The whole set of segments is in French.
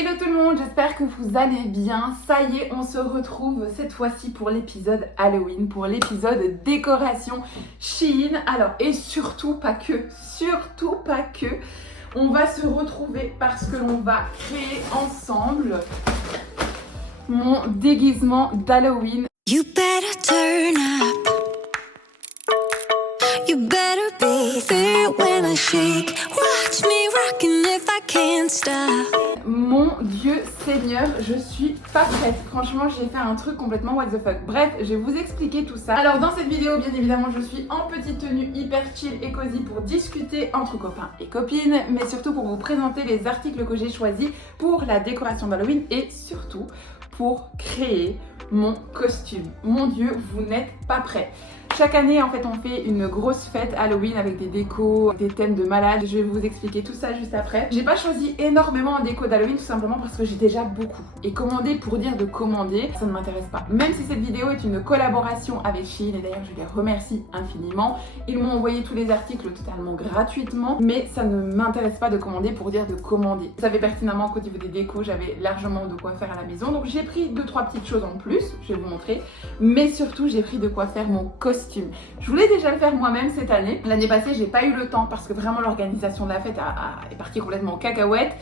Hello tout le monde, j'espère que vous allez bien. Ça y est, on se retrouve cette fois-ci pour l'épisode Halloween, pour l'épisode décoration Shein. Alors, et surtout pas que, on va se retrouver parce que l'on va créer ensemble mon déguisement d'Halloween. You better turn up. You better be there when I shake. Watch me rockin' if I can't stop. Mon Dieu Seigneur, je suis pas prête. Franchement, j'ai fait un truc complètement what the fuck. Bref, je vais vous expliquer tout ça. Alors dans cette vidéo, bien évidemment, je suis en petite tenue hyper chill et cosy pour discuter entre copains et copines, mais surtout pour vous présenter les articles que j'ai choisis pour la décoration d'Halloween et surtout pour créer mon costume. Mon Dieu, vous n'êtes pas prêts. Chaque année, en fait, on fait une grosse fête Halloween avec des décos, des thèmes de malades. Je vais vous expliquer tout ça juste après. J'ai pas choisi énormément en déco d'Halloween tout simplement parce que j'ai déjà beaucoup. Et commander pour dire de commander, ça ne m'intéresse pas. Même si cette vidéo est une collaboration avec Shein, et d'ailleurs je les remercie infiniment. Ils m'ont envoyé tous les articles totalement gratuitement, mais ça ne m'intéresse pas de commander pour dire de commander. Vous savez pertinemment qu'au niveau des décos, j'avais largement de quoi faire à la maison. Donc j'ai pris 2-3 petites choses en plus, je vais vous montrer. Mais surtout, j'ai pris de quoi faire mon costume. Je voulais déjà le faire moi-même cette année. L'année passée, j'ai pas eu le temps parce que vraiment l'organisation de la fête est partie complètement en cacahuète.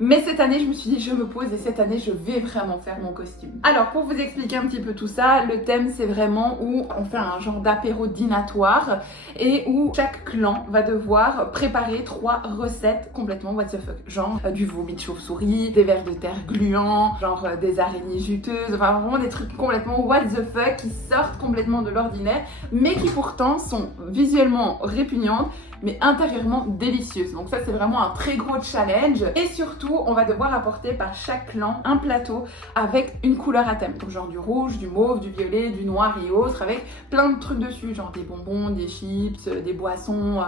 Mais cette année, je me suis dit, je me pose et cette année, je vais vraiment faire mon costume. Alors, pour vous expliquer un petit peu tout ça, le thème, c'est vraiment où on fait un genre d'apéro dînatoire et où chaque clan va devoir préparer 3 recettes complètement what the fuck. Genre du vomi de chauve-souris, des vers de terre gluants, genre des araignées juteuses, enfin vraiment des trucs complètement what the fuck qui sortent complètement de l'ordinaire, mais qui pourtant sont visuellement répugnantes, mais intérieurement délicieuses. Donc ça, c'est vraiment un très gros challenge. Et surtout, on va devoir apporter par chaque clan un plateau avec une couleur à thème. Donc genre du rouge, du mauve, du violet, du noir et autres, avec plein de trucs dessus, genre des bonbons, des chips, des boissons,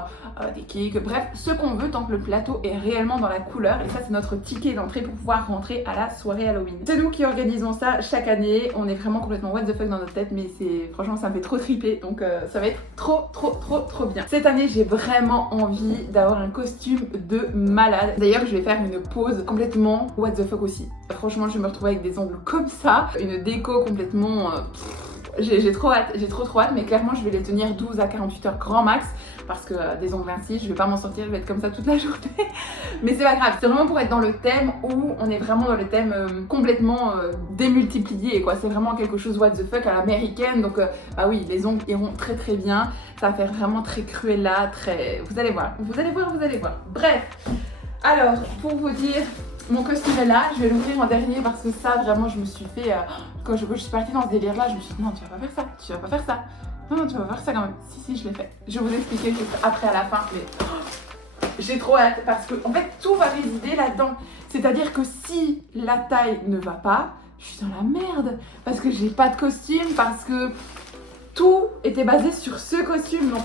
des cakes, bref, ce qu'on veut tant que le plateau est réellement dans la couleur. Et ça, c'est notre ticket d'entrée pour pouvoir rentrer à la soirée Halloween. C'est nous qui organisons ça chaque année. On est vraiment complètement what the fuck dans notre tête, mais c'est franchement, ça me fait trop triper. Donc ça va être trop bien. Cette année, j'ai vraiment envie d'avoir un costume de malade. D'ailleurs, je vais faire une pose complètement what the fuck aussi. Franchement, je vais me retrouver avec des ongles comme ça, une déco complètement... J'ai trop hâte, mais clairement, je vais les tenir 12 à 48 heures grand max parce que des ongles ainsi, je vais pas m'en sortir, je vais être comme ça toute la journée. Mais c'est pas grave, c'est vraiment pour être dans le thème où on est vraiment dans le thème complètement démultiplié, quoi. C'est vraiment quelque chose what the fuck à l'américaine, donc bah oui, les ongles iront très bien. Ça va faire vraiment très Cruella, très... Vous allez voir. Bref, alors, pour vous dire... Mon costume est là, je vais l'ouvrir en dernier parce que ça, vraiment, je me suis fait... Quand je suis partie dans ce délire-là, je me suis dit non, tu vas pas faire ça. Non, tu vas faire ça quand même. Si, je l'ai fait. Je vais vous expliquer juste après à la fin, mais j'ai trop hâte parce que, en fait, tout va résider là-dedans. C'est-à-dire que si la taille ne va pas, je suis dans la merde parce que j'ai pas de costume, parce que tout était basé sur ce costume. Donc,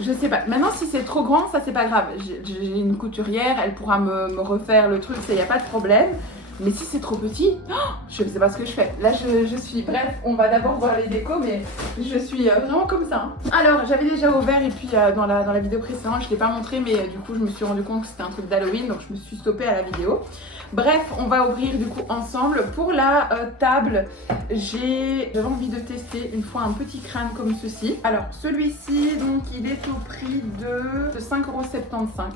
je sais pas. Maintenant, si c'est trop grand, ça c'est pas grave. J'ai une couturière, elle pourra me refaire le truc, ça y a pas de problème. Mais si c'est trop petit, je sais pas ce que je fais. Là, je suis... Bref, on va d'abord voir les décos, mais je suis vraiment comme ça. Alors, j'avais déjà ouvert et puis dans la vidéo précédente, je l'ai pas montré, mais du coup, je me suis rendu compte que c'était un truc d'Halloween, donc je me suis stoppée à la vidéo. Bref, on va ouvrir du coup ensemble. Pour la table, j'avais envie de tester une fois un petit crâne comme ceci. Alors, celui-ci, donc, il est au prix de 5,75 €.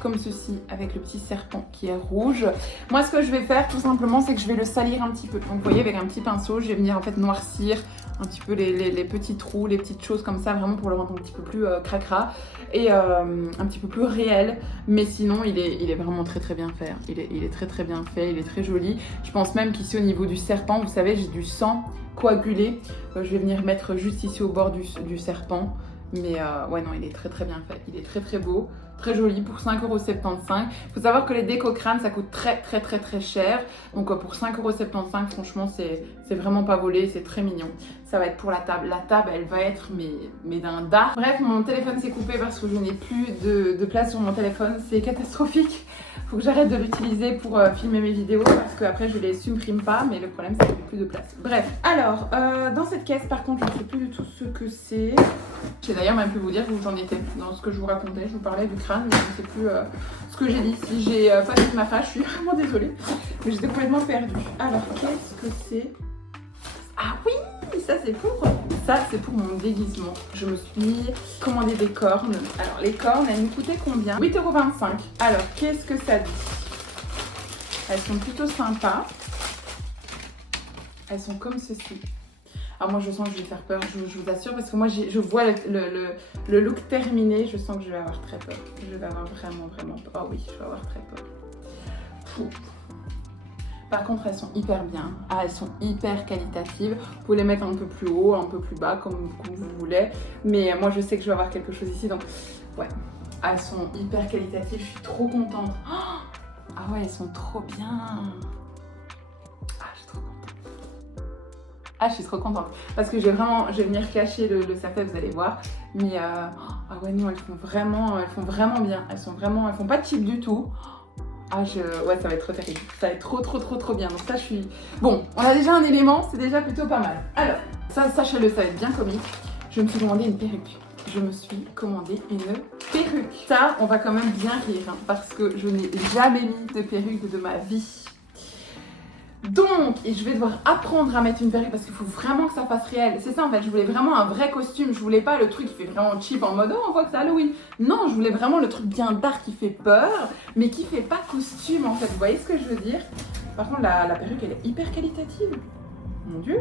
Comme ceci, avec le petit serpent qui est rouge. Moi, ce que je vais faire, tout simplement, c'est que je vais le salir un petit peu. Donc, vous voyez, avec un petit pinceau, je vais venir en fait noircir un petit peu les petits trous, les petites choses comme ça, vraiment pour le rendre un petit peu plus cracra et un petit peu plus réel. Mais sinon, il est vraiment très bien fait. Il est très bien fait, il est très joli. Je pense même qu'ici, au niveau du serpent, vous savez, j'ai du sang coagulé. Je vais venir mettre juste ici au bord du serpent. Mais ouais, non, il est très bien fait. Il est très beau, très joli pour 5,75 €. Il faut savoir que les déco crânes, ça coûte très cher. Donc pour 5,75 €, franchement, c'est vraiment pas volé, c'est très mignon. Ça va être pour la table. La table, elle va être mais d'un dard. Bref, mon téléphone s'est coupé parce que je n'ai plus de place sur mon téléphone. C'est catastrophique. Faut que j'arrête de l'utiliser pour filmer mes vidéos parce que après je les supprime pas, mais le problème c'est qu'il n'y a plus de place. Bref, alors dans cette caisse par contre je ne sais plus du tout ce que c'est. Je sais d'ailleurs même plus vous dire où j'en étais dans ce que je vous racontais. Je vous parlais du crâne, mais je ne sais plus ce que j'ai dit. Si j'ai pas dit ma phrase, je suis vraiment désolée. Mais j'étais complètement perdue. Alors qu'est-ce que c'est? Ah oui, ça c'est pour mon déguisement. Je me suis commandé des cornes. Alors les cornes, elles nous coûtaient combien? 8,25 €. Alors qu'est-ce que ça dit? Elles sont plutôt sympas. Elles sont comme ceci. Alors moi je sens que je vais faire peur, je vous assure, parce que moi je vois le look terminé, je sens que je vais avoir très peur. Je vais avoir vraiment peur. Oh oui, je vais avoir très peur. Fou. Par contre, elles sont hyper bien. Ah, elles sont hyper qualitatives. Vous pouvez les mettre un peu plus haut, un peu plus bas, comme vous voulez. Mais moi, je sais que je vais avoir quelque chose ici. Donc, ouais. Ah, elles sont hyper qualitatives. Je suis trop contente. Oh, ah ouais, elles sont trop bien. Ah, je suis trop contente. Ah, je suis trop contente. Parce que je vais venir cacher le cercle, vous allez voir. Mais, ah ouais, non, elles font vraiment bien. Elles font pas cheap du tout. Ah, ouais, ça va être trop terrible. Ça va être trop bien. Donc ça, je suis... Bon, on a déjà un élément, c'est déjà plutôt pas mal. Alors, ça, sachez-le, ça va être bien comique. Je me suis commandé une perruque. Ça, on va quand même bien rire, hein, parce que je n'ai jamais mis de perruque de ma vie. Donc, et je vais devoir apprendre à mettre une perruque parce qu'il faut vraiment que ça fasse réel. C'est ça en fait, je voulais vraiment un vrai costume. Je voulais pas le truc qui fait vraiment cheap en mode oh, on voit que c'est Halloween. Non, je voulais vraiment le truc bien dark qui fait peur, mais qui fait pas costume en fait. Vous voyez ce que je veux dire? Par contre, la perruque elle est hyper qualitative. Mon Dieu.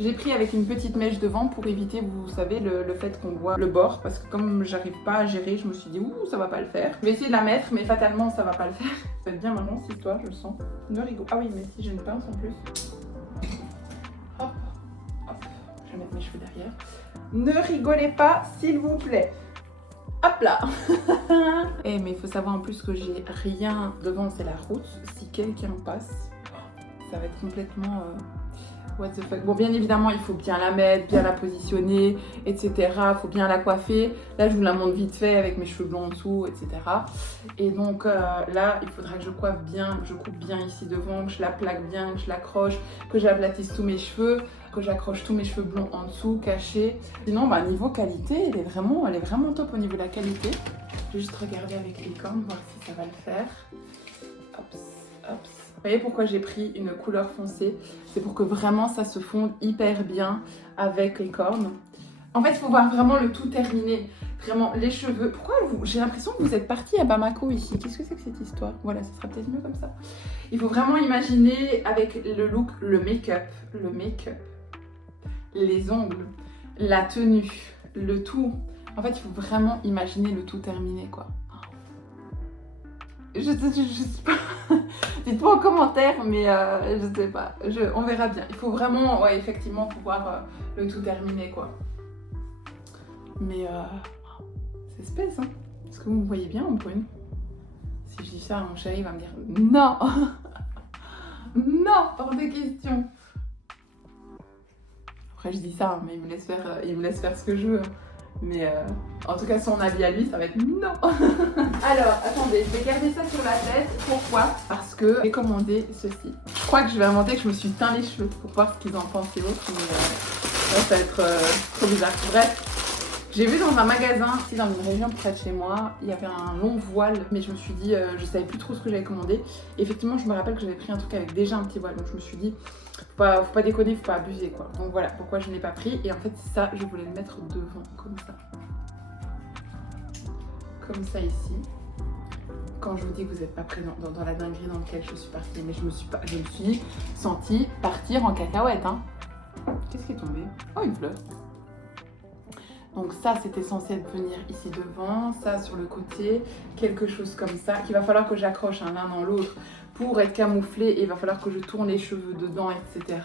J'ai pris avec une petite mèche devant pour éviter, vous savez, le fait qu'on voit le bord. Parce que comme j'arrive pas à gérer, je me suis dit, ouh, ça va pas le faire. Je vais essayer de la mettre, mais fatalement, ça va pas le faire. Ça va être bien marrant cette histoire, je le sens. Ne rigole. Ah oui, mais si j'ai une pince en plus. Hop, hop. Je vais mettre mes cheveux derrière. Ne rigolez pas, s'il vous plaît. Hop là. Eh, mais il faut savoir en plus que j'ai rien devant, c'est la route. Si quelqu'un passe, ça va être complètement... what the fuck. Bon, bien évidemment, il faut bien la mettre, bien la positionner, etc. Il faut bien la coiffer. Là, je vous la montre vite fait avec mes cheveux blonds en dessous, etc. Et donc là, il faudra que je coiffe bien, que je coupe bien ici devant, que je la plaque bien, que je l'accroche, que j'aplatisse tous mes cheveux, que j'accroche tous mes cheveux blonds en dessous, cachés. Sinon, bah, niveau qualité, elle est vraiment top au niveau de la qualité. Je vais juste regarder avec les cornes, voir si ça va le faire. Hop, hop. Vous voyez pourquoi j'ai pris une couleur foncée? C'est pour que vraiment ça se fonde hyper bien avec les cornes. En fait, il faut voir vraiment le tout terminé. Vraiment, les cheveux. Pourquoi j'ai l'impression que vous êtes parti à Bamako ici? Qu'est-ce que c'est que cette histoire? Voilà, ça sera peut-être mieux comme ça. Il faut vraiment imaginer avec le look, le make-up, les ongles, la tenue, le tout. En fait, il faut vraiment imaginer le tout terminé, quoi. Je sais pas. Dites-moi en commentaire, mais je sais pas. On verra bien. Il faut vraiment, ouais, effectivement, pouvoir le tout terminer, quoi. Mais c'est espèce, hein. Est-ce que vous me voyez bien en brune? Si je dis ça, mon chéri va me dire non. Non, hors de question. Après, je dis ça, mais il me laisse faire ce que je veux. Mais en tout cas, son avis à lui, ça va être non. Alors, attendez, je vais garder ça sur la tête. Pourquoi? Parce que j'ai commandé ceci. Je crois que je vais inventer que je me suis teint les cheveux pour voir ce qu'ils en pensent et autres. Mais ça va être trop bizarre. Bref, j'ai vu dans un magasin, ici dans une région près de chez moi, il y avait un long voile. Mais je me suis dit, je savais plus trop ce que j'avais commandé. Et effectivement, je me rappelle que j'avais pris un truc avec déjà un petit voile. Donc je me suis dit, faut pas déconner, faut pas abuser, quoi. Donc voilà pourquoi je ne l'ai pas pris. Et en fait, ça, je voulais le mettre devant, comme ça. Comme ça ici. Quand je vous dis que vous n'êtes pas prêts dans la dinguerie dans laquelle je suis partie. Mais je me suis sentie partir en cacahuète, hein. Qu'est-ce qui est tombé? Oh, une fleur. Donc ça, c'était censé venir ici devant, ça sur le côté, quelque chose comme ça, qu'il va falloir que j'accroche l'un dans l'autre pour être camouflé, et il va falloir que je tourne les cheveux dedans, etc.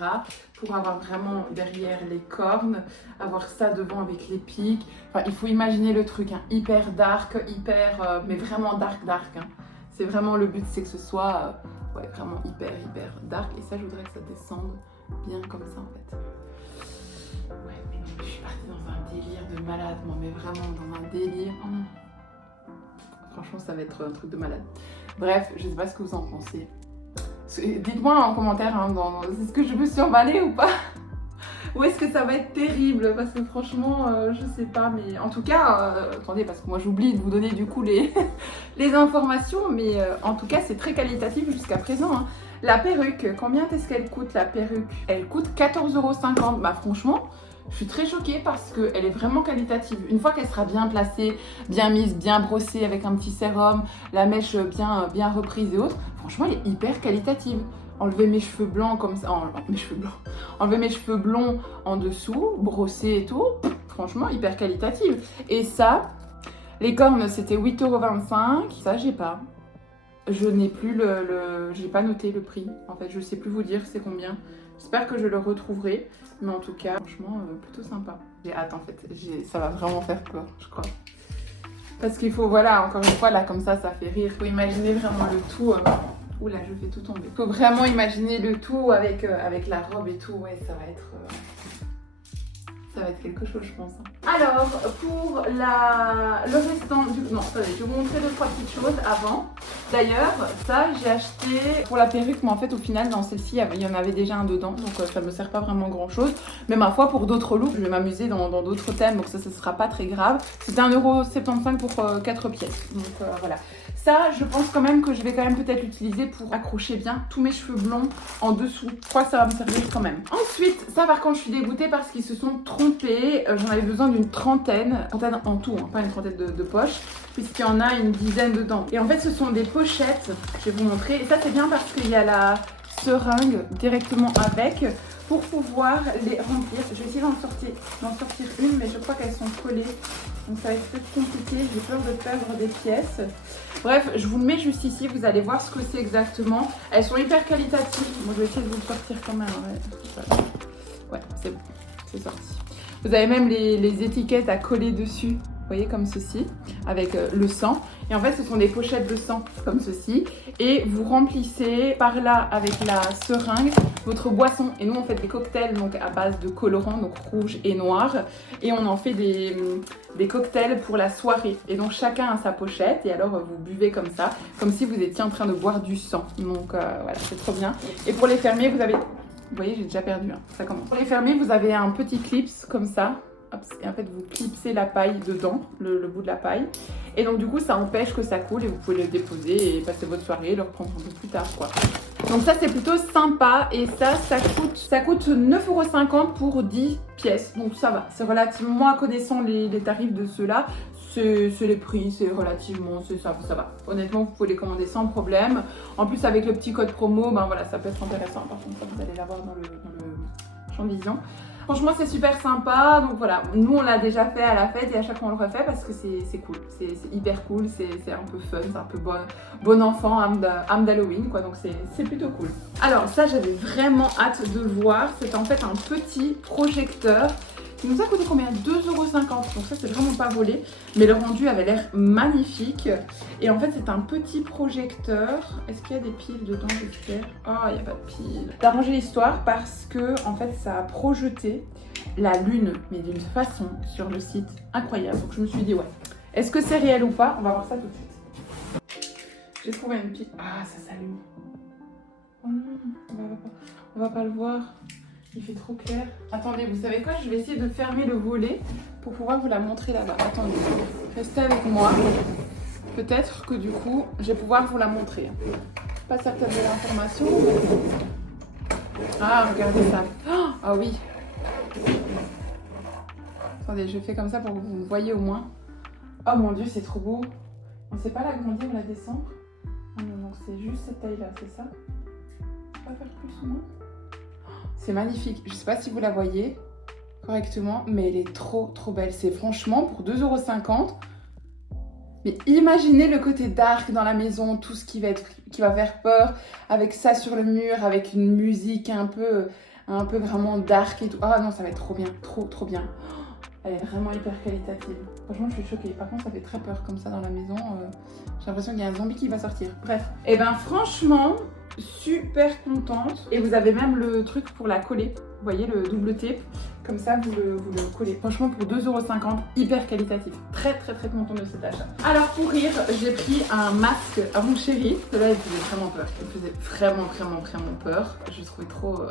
Pour avoir vraiment derrière les cornes, avoir ça devant avec les pics. Enfin, il faut imaginer le truc, hein, hyper dark, mais vraiment dark, hein. C'est vraiment le but, c'est que ce soit ouais, vraiment hyper dark. Et ça, je voudrais que ça descende bien comme ça, en fait. Ouais, mais non, je suis partie dans un délire de malade, moi, mais vraiment dans un délire. Franchement, ça va être un truc de malade. Bref, je sais pas ce que vous en pensez. Dites-moi en commentaire, hein, est-ce que je me suis emballée ou pas? Ou est-ce que ça va être terrible? Parce que franchement, je sais pas. Mais en tout cas, attendez, parce que moi j'oublie de vous donner du coup les, les informations. Mais en tout cas, c'est très qualitatif jusqu'à présent. Hein. La perruque, combien est-ce qu'elle coûte la perruque? Elle coûte 14,50 €. Bah franchement, je suis très choquée parce qu'elle est vraiment qualitative. Une fois qu'elle sera bien placée, bien mise, bien brossée avec un petit sérum, la mèche bien reprise et autres, franchement, elle est hyper qualitative. Enlever mes cheveux blancs comme ça, enlever mes cheveux blonds en dessous, brosser et tout, franchement, hyper qualitative. Et ça, les cornes, c'était 8,25 €. Ça, j'ai pas. Je n'ai plus j'ai pas noté le prix. En fait, je sais plus vous dire c'est combien. J'espère que je le retrouverai. Mais en tout cas, franchement, plutôt sympa. J'ai hâte en fait. Ça va vraiment faire peur, je crois. Parce qu'il faut, voilà, encore une fois, là, comme ça fait rire. Il faut imaginer vraiment le tout. Oula, je fais tout tomber. Il faut vraiment imaginer le tout avec la robe et tout. Ouais, ça va être quelque chose, je pense. Alors, pour le restant du... Non, attendez, je vais vous montrer 2-3 petites choses avant. D'ailleurs, ça, j'ai acheté pour la perruque, mais en fait, au final, dans celle-ci, il y en avait déjà un dedans, donc ça me sert pas vraiment grand-chose. Mais ma foi, pour d'autres looks, je vais m'amuser dans d'autres thèmes, donc ça sera pas très grave. C'était 1,75 € pour 4 pièces, donc voilà. Ça, je pense quand même que je vais quand même peut-être l'utiliser pour accrocher bien tous mes cheveux blonds en dessous. Je crois que ça va me servir quand même. Ensuite, ça par contre, je suis dégoûtée parce qu'ils se sont trompés. J'en avais besoin d'une trentaine en tout, hein, pas une trentaine de poches, puisqu'il y en a une dizaine dedans. Et en fait, ce sont des pochettes, je vais vous montrer. Et ça, c'est bien parce qu'il y a la seringue directement avec pour pouvoir les remplir. Je vais essayer d'en sortir une, mais je crois qu'elles sont collées. Donc ça va être peut-être compliqué, j'ai peur de perdre des pièces. Bref, je vous le mets juste ici, vous allez voir ce que c'est exactement. Elles sont hyper qualitatives. Moi, je vais essayer de vous le sortir quand même. Ouais, c'est bon, c'est sorti. Vous avez même les étiquettes à coller dessus. Vous voyez, comme ceci, avec le sang. Et en fait, ce sont des pochettes de sang, comme ceci. Et vous remplissez par là, avec la seringue, votre boisson. Et nous, on fait des cocktails donc, à base de colorants, donc rouge et noir. Et on en fait des cocktails pour la soirée. Et donc, chacun a sa pochette. Et alors, vous buvez comme ça, comme si vous étiez en train de boire du sang. Donc, voilà, c'est trop bien. Et pour les fermiers, vous avez... Vous voyez, j'ai déjà perdu, hein. Ça commence. Pour les fermiers, vous avez un petit clips comme ça. Et en fait, vous clipsez la paille dedans, le bout de la paille. Et donc, du coup, ça empêche que ça coule et vous pouvez le déposer et passer votre soirée et le reprendre un peu plus tard, quoi. Donc ça, c'est plutôt sympa. Et ça coûte 9,50 € pour 10 pièces. Donc ça va. C'est relativement, moi, connaissant les tarifs de ceux-là, c'est les prix, c'est relativement, ça va. Honnêtement, vous pouvez les commander sans problème. En plus, avec le petit code promo, ben voilà, ça peut être intéressant. Par contre, vous allez l'avoir dans le champ de vision. Franchement, c'est super sympa. Donc voilà, nous on l'a déjà fait à la fête et à chaque fois on le refait parce que c'est cool. C'est hyper cool, c'est un peu fun, c'est un peu bon enfant, âme d'Halloween quoi. Donc c'est plutôt cool. Alors ça, j'avais vraiment hâte de le voir. C'est en fait un petit projecteur qui nous a coûté combien? 2,50 €. Donc ça, c'est vraiment pas volé. Mais le rendu avait l'air magnifique. Et en fait, c'est un petit projecteur. Est-ce qu'il y a des piles dedans, j'espère? Oh, il n'y a pas de piles. J'ai arrangé l'histoire parce que, en fait, ça a projeté la lune, mais d'une façon sur le site incroyable. Donc je me suis dit, ouais, est-ce que c'est réel ou pas? On va voir ça tout de suite. J'ai trouvé une pile. Ah, ça s'allume. Oh non, on va pas le voir. Il fait trop clair. Attendez, vous savez quoi? Je vais essayer de fermer le volet pour pouvoir vous la montrer là-bas. Attendez, restez avec moi. Peut-être que du coup, je vais pouvoir vous la montrer. Pas certaine de l'information. Ah, regardez ça. Ah oui. Attendez, je fais comme ça pour que vous voyez au moins. Oh mon dieu, c'est trop beau. On ne sait pas l'agrandir ou la descendre. Ah non, donc c'est juste cette taille-là, c'est ça? Je peux pas faire plus ou moins? C'est magnifique. Je sais pas si vous la voyez correctement, mais elle est trop belle. C'est franchement pour 2,50 €. Mais imaginez le côté dark dans la maison, tout ce qui va faire peur, avec ça sur le mur, avec une musique un peu vraiment dark et tout. Ah non, ça va être trop bien, trop bien. Elle est vraiment hyper qualitative. Franchement, je suis choquée. Par contre, ça fait très peur comme ça dans la maison. J'ai l'impression qu'il y a un zombie qui va sortir. Bref. Et ben franchement, super contente. Et vous avez même le truc pour la coller. Vous voyez le double tape Comme ça, vous le collez. Franchement, pour 2,50 €, hyper qualitatif. Très contente de cet achat. Alors, pour rire, j'ai pris un masque à mon chéri. Celui-là, il faisait vraiment peur. Il faisait vraiment peur. Je trouvais trop...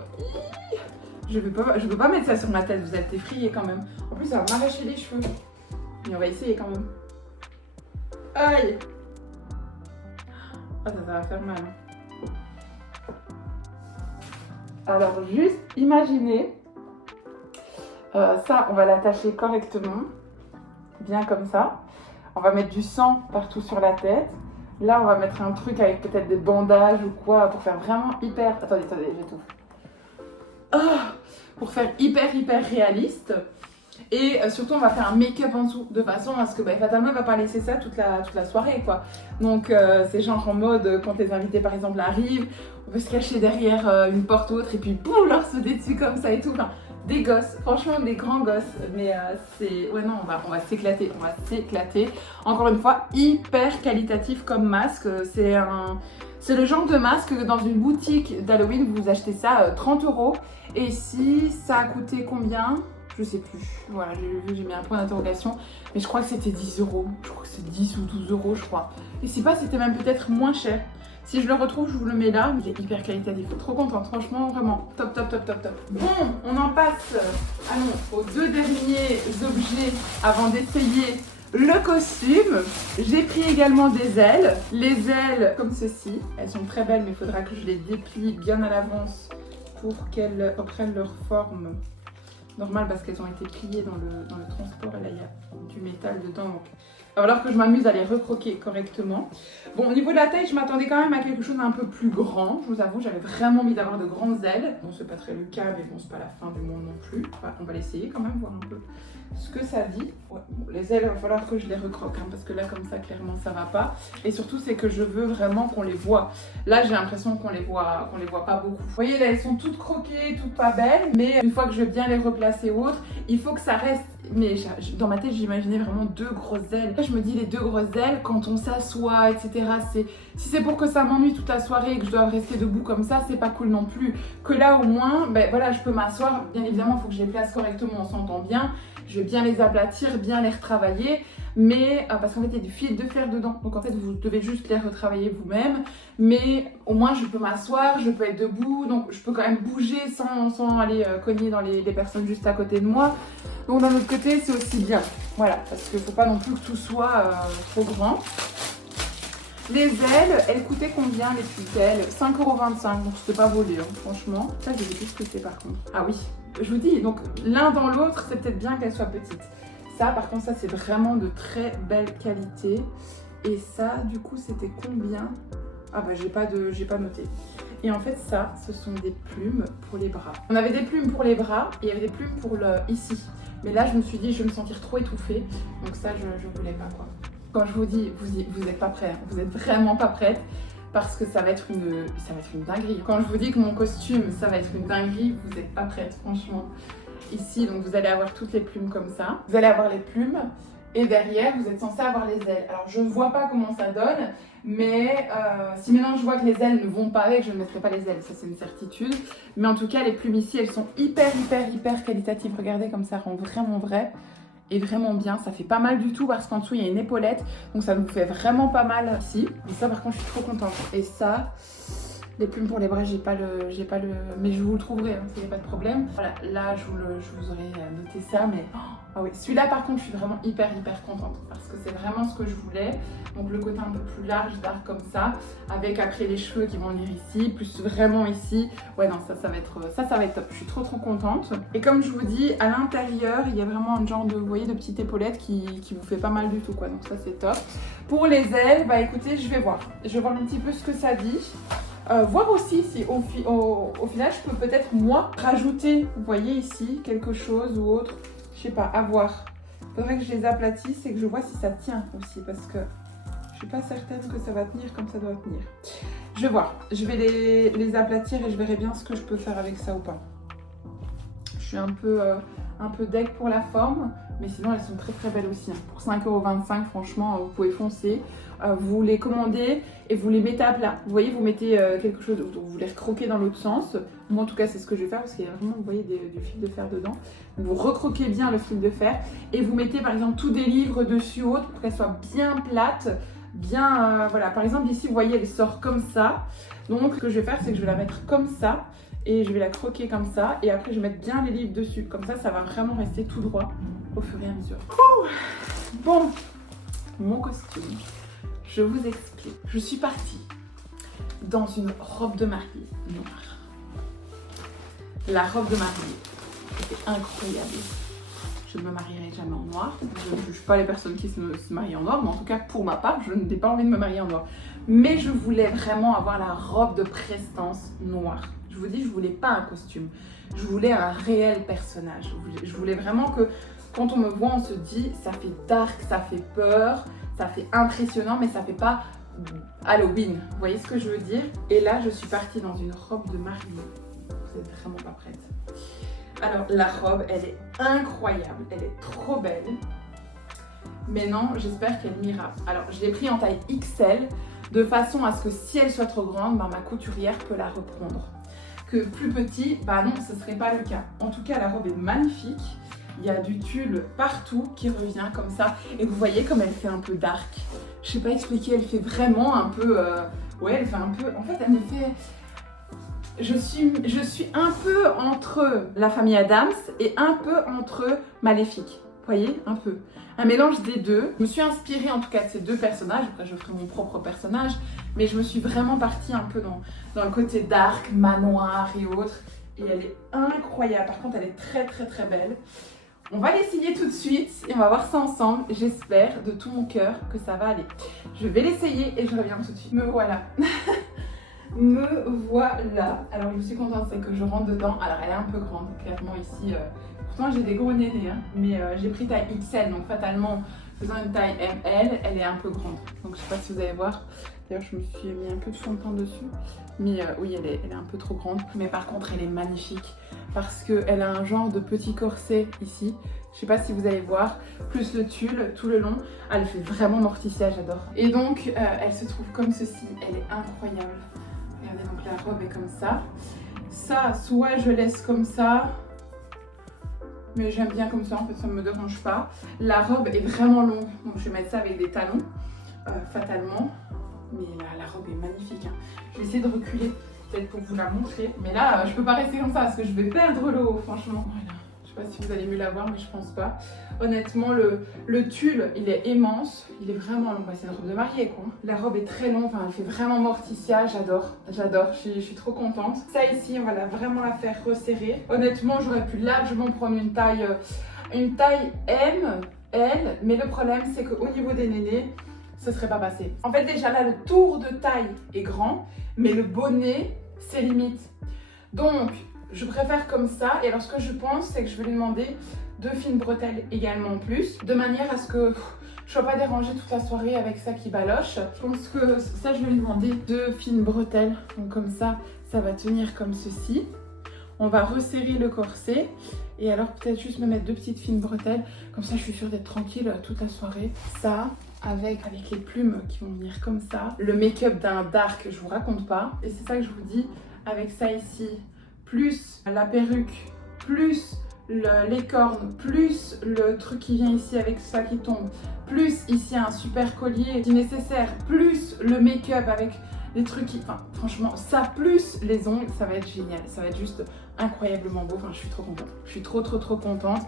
Je peux pas mettre ça sur ma tête, vous êtes effrayés quand même. En plus, ça va m'arracher les cheveux. Mais on va essayer quand même. Aïe! Ah, ça va faire mal. Alors, juste imaginez... ça, on va l'attacher correctement, bien comme ça. On va mettre du sang partout sur la tête. Là, on va mettre un truc avec peut-être des bandages ou quoi pour faire vraiment hyper... Attendez, j'étouffe. Pour faire hyper réaliste. Et surtout, on va faire un make-up en dessous de façon à ce que Fatima va pas laisser ça toute la soirée, quoi. Donc, c'est genre en mode quand les invités, par exemple, arrivent, on peut se cacher derrière une porte ou autre et puis boum, leur sauter dessus comme ça et tout. Enfin, des gosses, franchement des grands gosses, mais c'est... Ouais non, on va s'éclater, Encore une fois, hyper qualitatif comme masque, c'est le genre de masque que dans une boutique d'Halloween, vous achetez ça 30 €. Et ici, ça a coûté combien? Je sais plus, voilà, j'ai mis un point d'interrogation, mais je crois que c'était 10 €, je crois que c'est 10 ou 12 €, je crois. Et si pas, c'était même peut-être moins cher. Si je le retrouve, je vous le mets là. Il est hyper qualitatif. Trop contente. Franchement, vraiment. Top. Bon, on en passe aux 2 derniers objets avant d'essayer le costume. J'ai pris également des ailes. Les ailes comme ceci. Elles sont très belles, mais il faudra que je les déplie bien à l'avance pour qu'elles reprennent leur forme normale parce qu'elles ont été pliées dans le transport. Et là, il y a du métal dedans. Donc il va falloir que je m'amuse à les recroquer correctement. Bon, au niveau de la taille, je m'attendais quand même à quelque chose d'un peu plus grand. Je vous avoue, j'avais vraiment envie d'avoir de grandes ailes. Bon, c'est pas très le cas, mais bon, c'est pas la fin du monde non plus. Enfin, on va l'essayer quand même, voir un peu ce que ça dit. Ouais, bon, les ailes, il va falloir que je les recroque, hein, parce que là, comme ça, clairement, ça va pas. Et surtout, c'est que je veux vraiment qu'on les voit. Là, j'ai l'impression qu'on les voit pas beaucoup. Vous voyez, là, elles sont toutes croquées, toutes pas belles. Mais une fois que je vais bien les replacer ou autre, il faut que ça reste... Mais dans ma tête, j'imaginais vraiment 2 grosses ailes. Je me dis, les 2 grosses ailes, quand on s'assoit, etc., si c'est pour que ça m'ennuie toute la soirée et que je dois rester debout comme ça, c'est pas cool non plus. Que là, au moins, voilà, je peux m'asseoir. Bien évidemment, il faut que je les place correctement, on s'entend bien. Je vais bien les aplatir, bien les retravailler. Mais, parce qu'en fait, il y a du fil de fer dedans. Donc, en fait, vous devez juste les retravailler vous-même. Mais au moins, je peux m'asseoir, je peux être debout. Donc, je peux quand même bouger sans aller cogner dans les personnes juste à côté de moi. Donc, d'un autre côté, c'est aussi bien. Voilà, parce qu'il ne faut pas non plus que tout soit trop grand. Les ailes, elles coûtaient combien les petites ailes? 5,25 €, donc c'était pas volé, hein, franchement. Ça, je sais plus ce que c'est par contre. Ah oui, je vous dis, donc l'un dans l'autre, c'est peut-être bien qu'elles soient petites. Ça, par contre, ça, c'est vraiment de très belle qualité. Et ça, du coup, c'était combien? Ah bah, j'ai pas noté. Et en fait, ça, ce sont des plumes pour les bras. On avait des plumes pour les bras et il y avait des plumes pour ici. Mais là, je me suis dit, je vais me sentir trop étouffée. Donc ça, je voulais pas, quoi. Quand je vous dis, vous n'êtes pas prêts, hein. Vous êtes vraiment pas prêtes parce que ça va être une dinguerie. Quand je vous dis que mon costume, ça va être une dinguerie, vous n'êtes pas prêtes, franchement. Ici, donc vous allez avoir toutes les plumes comme ça. Vous allez avoir les plumes et derrière, vous êtes censé avoir les ailes. Alors, je ne vois pas comment ça donne, mais si maintenant je vois que les ailes ne vont pas avec, je ne mettrai pas les ailes, ça c'est une certitude. Mais en tout cas, les plumes ici, elles sont hyper qualitatives. Regardez comme ça rend vraiment vrai. Et vraiment bien, ça fait pas mal du tout parce qu'en dessous il y a une épaulette, donc ça nous fait vraiment pas mal ici. Et ça par contre je suis trop contente. Et ça, les plumes pour les bras, j'ai pas le, mais je vous le trouverai, hein, ça y a pas de problème. Voilà, là je vous aurais noté ça, mais ah oui, celui-là par contre je suis vraiment hyper contente parce que c'est vraiment ce que je voulais. Donc le côté un peu plus large d'art comme ça, avec après les cheveux qui vont venir ici, plus vraiment ici. Ouais non, ça va être top. Je suis trop contente. Et comme je vous dis, à l'intérieur, il y a vraiment un genre de, vous voyez, de petite épaulette qui vous fait pas mal du tout, quoi. Donc ça c'est top. Pour les ailes, bah écoutez, je vais voir. Je vais voir un petit peu ce que ça dit. Voir aussi si au final je peux peut-être moi rajouter, vous voyez ici, quelque chose ou autre. Je sais pas, à voir. Faudrait que je les aplatisse et que je vois si ça tient aussi parce que je suis pas certaine que ça va tenir comme ça doit tenir. Je vais voir. Je vais les aplatir et je verrai bien ce que je peux faire avec ça ou pas. Je suis un peu deg pour la forme. Mais sinon, elles sont très très belles aussi. Pour 5,25 €, franchement, vous pouvez foncer. Vous les commandez et vous les mettez à plat. Vous voyez, vous mettez quelque chose, vous les recroquez dans l'autre sens. Moi, en tout cas, c'est ce que je vais faire parce qu'il y a vraiment, vous voyez, du fil de fer dedans. Donc, vous recroquez bien le fil de fer et vous mettez par exemple tous des livres dessus ou autre pour qu'elles soient bien plates. Bien, voilà. Par exemple, ici, vous voyez, elle sort comme ça. Donc, ce que je vais faire, c'est que je vais la mettre comme ça. Et je vais la croquer comme ça. Et après, je vais mettre bien les livres dessus. Comme ça, ça va vraiment rester tout droit au fur et à mesure. Bon, mon costume. Je vous explique. Je suis partie dans une robe de mariée noire. La robe de mariée était incroyable. Je ne me marierai jamais en noir. Je ne juge pas les personnes qui se marient en noir, mais en tout cas, pour ma part, je n'ai pas envie de me marier en noir. Mais je voulais vraiment avoir la robe de prestance noire. Je vous dis, je voulais pas un costume. Je voulais un réel personnage. Je voulais vraiment que quand on me voit, on se dit, ça fait dark, ça fait peur, ça fait impressionnant, mais ça fait pas Halloween. Vous voyez ce que je veux dire? Et là, je suis partie dans une robe de mariée. Vous êtes vraiment pas prête. Alors, la robe, elle est incroyable. Elle est trop belle. Mais non, j'espère qu'elle m'ira. Alors, je l'ai pris en taille XL, de façon à ce que si elle soit trop grande, bah, ma couturière peut la reprendre. Que plus petit, bah non, ce serait pas le cas. En tout cas, la robe est magnifique. Il y a du tulle partout qui revient comme ça. Et vous voyez comme elle fait un peu dark. Je sais pas expliquer, elle fait vraiment un peu... ouais, elle fait un peu... En fait, elle me fait... Je suis un peu entre la famille Addams et un peu entre Maléfique. Vous voyez, un peu. Un mélange des deux. Je me suis inspirée en tout cas de ces deux personnages. Après, je ferai mon propre personnage. Mais je me suis vraiment partie un peu dans le côté dark, manoir et autres. Et elle est incroyable. Par contre, elle est très très très belle. On va l'essayer tout de suite et on va voir ça ensemble. J'espère de tout mon cœur que ça va aller. Je vais l'essayer et je reviens tout de suite. Me voilà. Me voilà. Alors je suis contente, c'est que je rentre dedans. Alors elle est un peu grande, clairement ici. Pourtant j'ai des gros nénés, hein, mais j'ai pris taille XL, donc fatalement faisant une taille ML, elle est un peu grande. Donc je sais pas si vous allez voir. D'ailleurs je me suis mis un peu de fond de teint dessus. Mais oui, elle est un peu trop grande. Mais par contre elle est magnifique parce qu'elle a un genre de petit corset ici. Je sais pas si vous allez voir, plus le tulle tout le long. Elle fait vraiment Morticia, j'adore. Et donc elle se trouve comme ceci, elle est incroyable. Regardez, donc la robe est comme ça. Ça, soit je laisse comme ça, mais j'aime bien comme ça, en fait ça ne me dérange pas. La robe est vraiment longue, donc je vais mettre ça avec des talons, fatalement. Mais la robe est magnifique, hein. Je vais essayer de reculer, peut-être pour vous la montrer. Mais là, je peux pas rester comme ça, parce que je vais perdre le haut, franchement. Voilà. Je sais pas si vous allez mieux la voir, mais je pense pas. Honnêtement, le tulle, il est immense. Il est vraiment long. C'est une robe de mariée, quoi. La robe est très longue. Enfin, elle fait vraiment Morticia. J'adore. J'adore. Je suis trop contente. Ça ici, on va vraiment la faire resserrer. Honnêtement, j'aurais pu largement prendre une taille M, L. Mais le problème, c'est qu'au niveau des nénés, ce serait pas passé. En fait, déjà là, le tour de taille est grand, mais le bonnet, c'est limite. Donc, je préfère comme ça. Et alors, ce que je pense, c'est que je vais lui demander 2 fines bretelles également en plus, de manière à ce que je sois pas dérangée toute la soirée avec ça qui baloche. Je pense que ça, je vais lui demander 2 fines bretelles. Donc comme ça va tenir comme ceci. On va resserrer le corset. Et alors peut-être juste me mettre 2 petites fines bretelles. Comme ça, je suis sûre d'être tranquille toute la soirée. Ça, avec les plumes qui vont venir comme ça. Le make-up d'un dark, je vous raconte pas. Et c'est ça que je vous dis, avec ça ici, plus la perruque, plus les cornes, plus le truc qui vient ici avec ça qui tombe, plus ici un super collier si nécessaire, plus le make-up avec les trucs qui... Enfin, franchement, ça plus les ongles, ça va être génial. Ça va être juste incroyablement beau. Enfin, je suis trop contente. Je suis trop contente.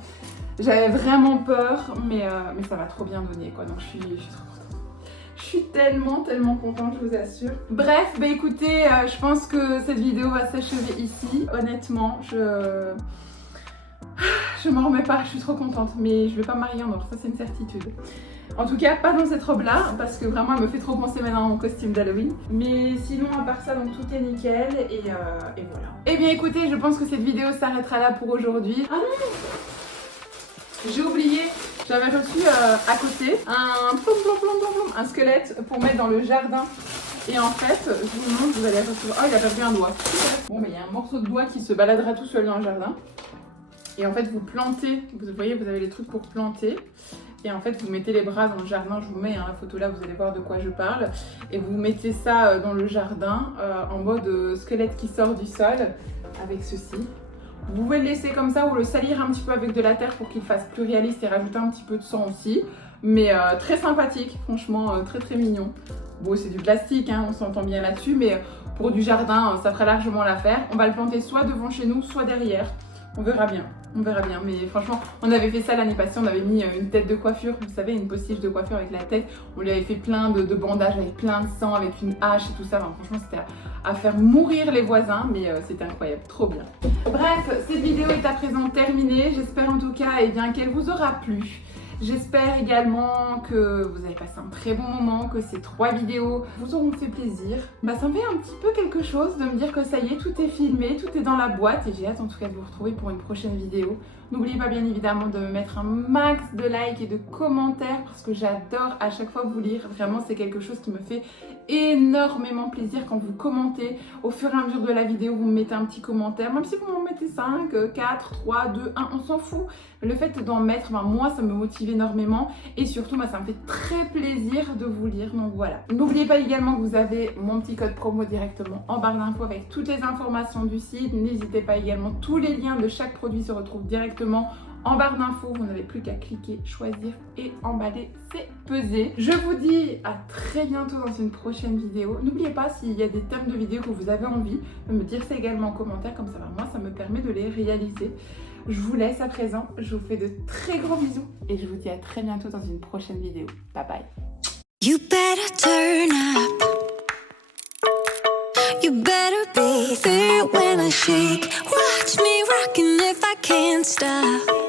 J'avais vraiment peur, mais ça va trop bien donner, quoi. Donc, je suis trop contente. Je suis tellement contente, je vous assure. Bref, bah écoutez, je pense que cette vidéo va s'achever ici. Honnêtement, je m'en remets pas, je suis trop contente. Mais je vais pas me marier en or, ça c'est une certitude. En tout cas, pas dans cette robe-là, parce que vraiment, elle me fait trop penser maintenant à mon costume d'Halloween. Mais sinon, à part ça, donc tout est nickel, et voilà. Eh bien, écoutez, je pense que cette vidéo s'arrêtera là pour aujourd'hui. Ah non! J'ai oublié, j'avais reçu à côté un squelette pour mettre dans le jardin. Et en fait, je vous montre, vous allez recevoir... Oh, il a perdu un doigt. Bon, mais il y a un morceau de doigt qui se baladera tout seul dans le jardin. Et en fait, vous plantez, vous voyez, vous avez les trucs pour planter. Et en fait, vous mettez les bras dans le jardin. Je vous mets la photo là, vous allez voir de quoi je parle. Et vous mettez ça dans le jardin en mode squelette qui sort du sol avec ceci. Vous pouvez le laisser comme ça ou le salir un petit peu avec de la terre pour qu'il fasse plus réaliste et rajouter un petit peu de sang aussi. Mais très sympathique, franchement, très très mignon. Bon, c'est du plastique, hein, on s'entend bien là-dessus, mais pour du jardin, ça fera largement l'affaire. On va le planter soit devant chez nous, soit derrière. On verra bien, mais franchement, on avait fait ça l'année passée, on avait mis une tête de coiffure, vous savez, une postiche de coiffure avec la tête, on lui avait fait plein de bandages avec plein de sang, avec une hache et tout ça, enfin, franchement c'était à faire mourir les voisins, mais c'était incroyable, trop bien. Bref, cette vidéo est à présent terminée, j'espère en tout cas qu'elle vous aura plu. J'espère également que vous avez passé un très bon moment, que ces 3 vidéos vous auront fait plaisir. Ça me fait un petit peu quelque chose de me dire que ça y est, tout est filmé, tout est dans la boîte et j'ai hâte en tout cas de vous retrouver pour une prochaine vidéo. N'oubliez pas bien évidemment de me mettre un max de likes et de commentaires parce que j'adore à chaque fois vous lire. Vraiment, c'est quelque chose qui me fait énormément plaisir quand vous commentez. Au fur et à mesure de la vidéo, vous me mettez un petit commentaire, même si vous m'en mettez 5, 4, 3, 2, 1, on s'en fout. Le fait d'en mettre, moi, ça me motive énormément et surtout, ça me fait très plaisir de vous lire. Donc voilà. N'oubliez pas également que vous avez mon petit code promo directement en barre d'infos avec toutes les informations du site. N'hésitez pas également, tous les liens de chaque produit se retrouvent directement en barre d'infos. Vous n'avez plus qu'à cliquer, choisir et emballer, c'est pesé. Je vous dis à très bientôt dans une prochaine vidéo. N'oubliez pas, s'il y a des thèmes de vidéos que vous avez envie de me dire ça également en commentaire, comme ça moi ça me permet de les réaliser. Je vous laisse à présent, je vous fais de très gros bisous et je vous dis à très bientôt dans une prochaine vidéo. Bye bye. You better turn up. You better be there when I shake. Watch me rockin' if I can't stop.